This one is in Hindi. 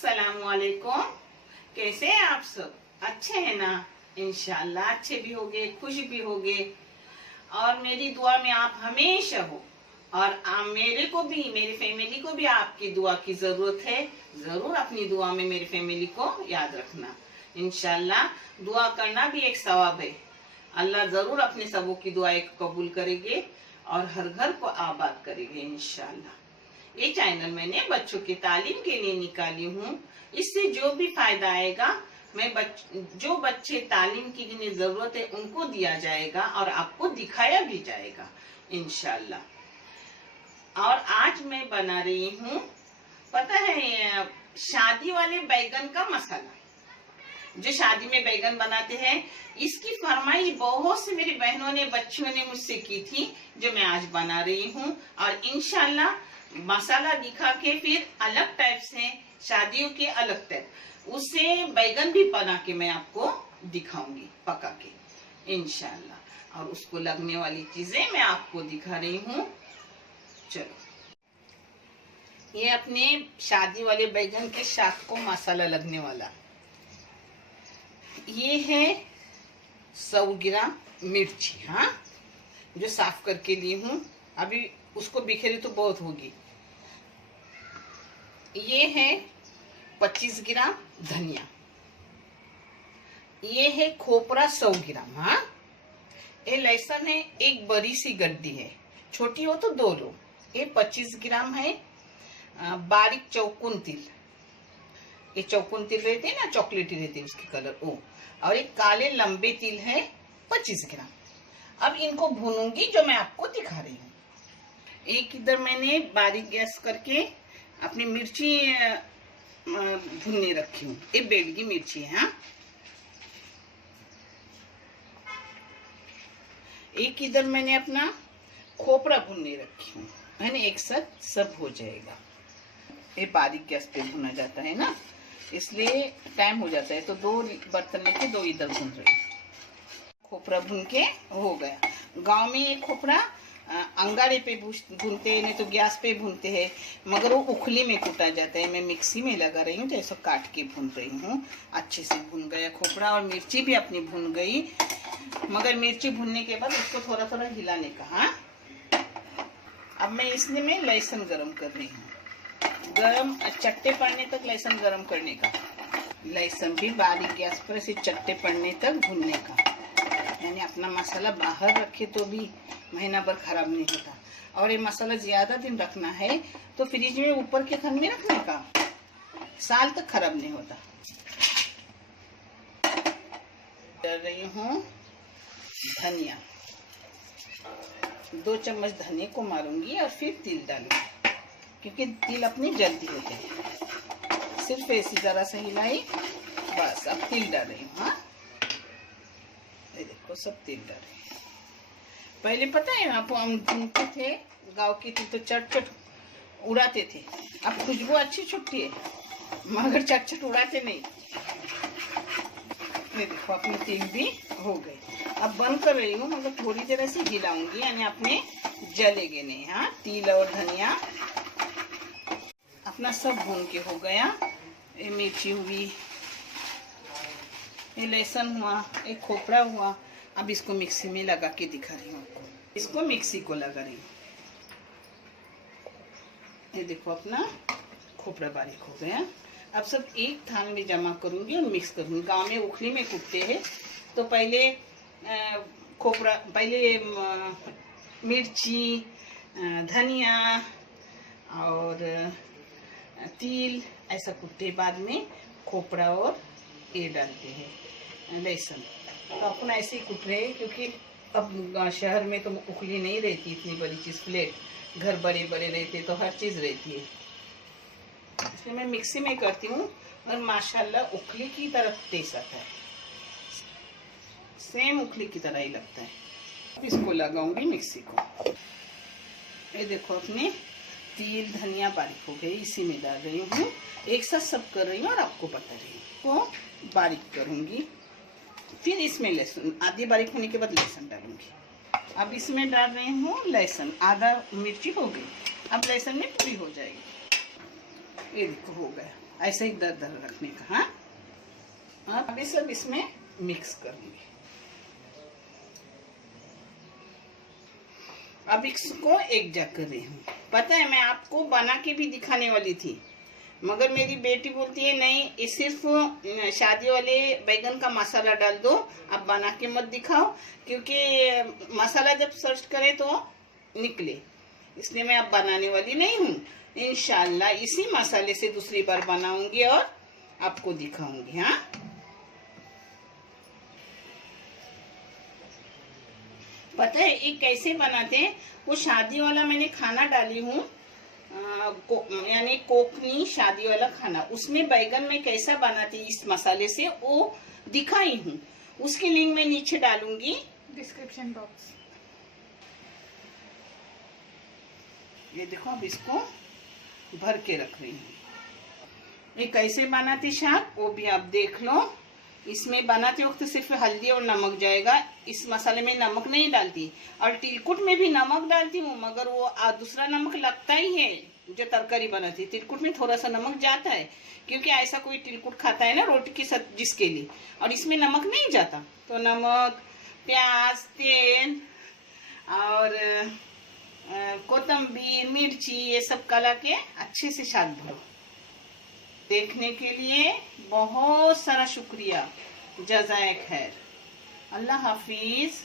अस्सलामुअलैकुम। कैसे हैं आप सब? अच्छे हैं ना? इंशाल्लाह अच्छे भी होंगे, खुश भी होंगे और मेरी दुआ में आप हमेशा हो। और मेरे को भी, मेरी फैमिली को भी आपकी दुआ की जरूरत है। जरूर अपनी दुआ में मेरी फैमिली को याद रखना। इंशाल्लाह दुआ करना भी एक सवाब है। अल्लाह जरूर अपने सबों की दुआएं कबूल करेंगे और हर घर को आबाद करेंगे इंशाल्लाह। ये चैनल मैंने बच्चों की तालीम के लिए निकाली हूँ। इससे जो भी फायदा आएगा जो बच्चे तालीम की जिन्हें जरूरत है उनको दिया जाएगा और आपको दिखाया भी जाएगा इंशाल्लाह। और आज मैं बना रही हूँ, पता है, शादी वाले बैगन का मसाला। जो शादी में बैगन बनाते हैं, इसकी फरमाइश बहुत से मेरी बहनों ने, बच्चियों ने मुझसे की थी, जो मैं आज बना रही हूँ। और इंशाल्लाह मसाला दिखा के फिर अलग टाइप से, शादियों के अलग टाइप, उससे बैगन भी बना के मैं आपको दिखाऊंगी पका के इंशाल्लाह। और उसको लगने वाली चीजें मैं आपको दिखा रही हूँ। चलो, ये अपने शादी वाले बैगन के शाक को मसाला लगने वाला, ये है 100 ग्राम मिर्ची, हाँ, जो साफ करके ली हूँ। अभी उसको बिखेरी तो बहुत होगी। ये है 25 ग्राम धनिया। ये है खोपरा 100 ग्राम, हाँ। ये लहसुन है, एक बड़ी सी गड्डी है, छोटी हो तो 2 लो। ये 25 ग्राम है बारीक चौकुन तिल। ये चौकुन तिल रहते हैं ना, चॉकलेटी रहते हैं उसके कलर, वो। और एक काले लंबे तिल है 25 ग्राम। अब इनको भूनूंगी, जो मैं आपको दिखा रही हूँ। एक इधर मैंने बारीक गैस करके अपनी मिर्ची भूनने रखी हूँ। ये बेडगी मिर्ची है, हाँ। एक इधर मैंने अपना खोपरा भूनने रखी हूँ, है ना, एक साथ सब हो जाएगा। ये बारीक गैस पे भुना जाता है ना, इसलिए टाइम हो जाता है। तो 2 बर्तन लेके 2 इधर भून रही हूँ। खोपरा भून के हो गया। गांव में ये खोपरा अंगारे पे भूनते हैं, नहीं तो गैस पे भूनते हैं, मगर वो उखली में कूटा जाता है। मैं मिक्सी में लगा रही हूँ, तो ऐसा काट के भून रही हूँ। अच्छे से भून गया खोपरा और मिर्ची भी अपनी भून गई। मगर मिर्ची भूनने के बाद उसको थोड़ा थोड़ा हिलाने का, हाँ। अब मैं इसमें लहसुन गरम कर रही हूँ। गरम चट्टे पड़ने तक लहसुन गरम करने का। लहसुन भी बारीक गैस पर से चट्टे पड़ने तक भूनने का। यानी अपना मसाला बाहर रखे तो भी महीना भर खराब नहीं होता। और ये मसाला ज्यादा दिन रखना है तो फ्रिज में ऊपर के खन में रखने का, साल तक खराब नहीं होता। डाल रही हूँ धनिया, 2 चम्मच धनिया को मारूंगी और फिर तिल डालूंगी, क्योंकि तिल अपनी जल्दी होते हैं। सिर्फ ऐसी जरा सा हिलाई, बस। अब तिल डाल रही हूँ, हाँ। ये देखो, सब तिल डाल रही हूँ। पहले पता है आप, हम भूनते थे गाँव की तिल तो चट चट उड़ाते थे। अब खुशबू अच्छी छुट्टी है, मगर चट चट उड़ाते नहीं। ये देखो, अपने तिल भी हो गए। अब बंद कर रही हूँ, मगर थोड़ी देर ऐसे हिलाऊंगी, यानी अपने जलेगे नहीं, हाँ। तिल और धनिया अपना सब भून के हो गया। ये मिर्ची हुई, ये लहसुन हुआ, ये खोपड़ा हुआ। अब इसको मिक्सी में लगा के दिखा रही हूँ आपको। इसको मिक्सी को लगा रही हूँ। ये देखो, अपना खोपड़ा बारीक हो गया। अब सब एक थाल में जमा करूंगी और मिक्स करूंगी। गांव में उखली में कूटते हैं, तो पहले खोपड़ा, पहले मिर्ची, धनिया और तिल ऐसा कूटते, बाद में खोपड़ा और ये डालते हैं लहसुन। तो अपन ऐसे ही कूट रहे हैं, क्योंकि अब शहर में तो उखली नहीं रहती इतनी बड़ी चीज़, प्लेट। घर बड़े बड़े रहते तो हर चीज़ रहती है, इसलिए मैं मिक्सी में करती हूँ। और माशाल्लाह उखली की तरह टेस्ट आता है, सेम उखली की तरह ही लगता है। अब इसको लगाऊंगी मिक्सी को। ये देखो, अपने तिल धनिया बारीक हो गई, इसी में डाल रही हूँ। एक साथ सब कर रही हूँ और आपको बता रही हूँ। तो बारीक करूँगी, फिर इसमें लहसुन आधी बारीक होने के बाद लहसुन डालूंगी। अब इसमें डाल रही हूँ लहसुन, आधा मिर्ची हो गई। अब लहसुन में पूरी हो जाएगी। ये देखो, हो गया। ऐसे ही दर दर रखने का। हाँ, अभी सब इसमें मिक्स करूंगी। अब इसको एक जग कर रही हूँ। पता है मैं आपको बना के भी दिखाने वाली थी, मगर मेरी बेटी बोलती है नहीं, ये सिर्फ शादी वाले बैगन का मसाला डाल दो, अब बना के मत दिखाओ, क्योंकि मसाला जब सर्च करे तो निकले, इसलिए मैं अब बनाने वाली नहीं हूँ। इंशाल्लाह इसी मसाले से दूसरी बार बनाऊंगी और आपको दिखाऊंगी। हाँ, पता है ये कैसे बनाते हैं? वो शादी वाला मैंने खाना डाली हूँ, यानी कोकनी शादी वाला खाना, उसमें बैगन में कैसा बनाती इस मसाले से वो दिखाई हूँ। उसकी लिंक मैं नीचे डालूंगी डिस्क्रिप्शन बॉक्स। ये देखो, अब इसको भर के रख रही हूँ। ये कैसे बनाती शाक वो भी आप देख लो। इसमें बनाते वक्त सिर्फ हल्दी और नमक जाएगा, इस मसाले में नमक नहीं डालती। और तिलकुट में भी नमक डालती हूँ, मगर वो दूसरा नमक लगता ही है जो तरकारी बनाती है। तिलकुट में थोड़ा सा नमक जाता है, क्योंकि ऐसा कोई तिलकुट खाता है ना रोटी के साथ जिसके लिए, और इसमें नमक नहीं जाता। तो नमक, प्याज, तेल और कोतंबीर, मिर्ची, ये सब कला के अच्छे से शाक भरो। देखने के लिए बहुत सारा शुक्रिया। जज़ाए खैर। अल्लाह हाफिज।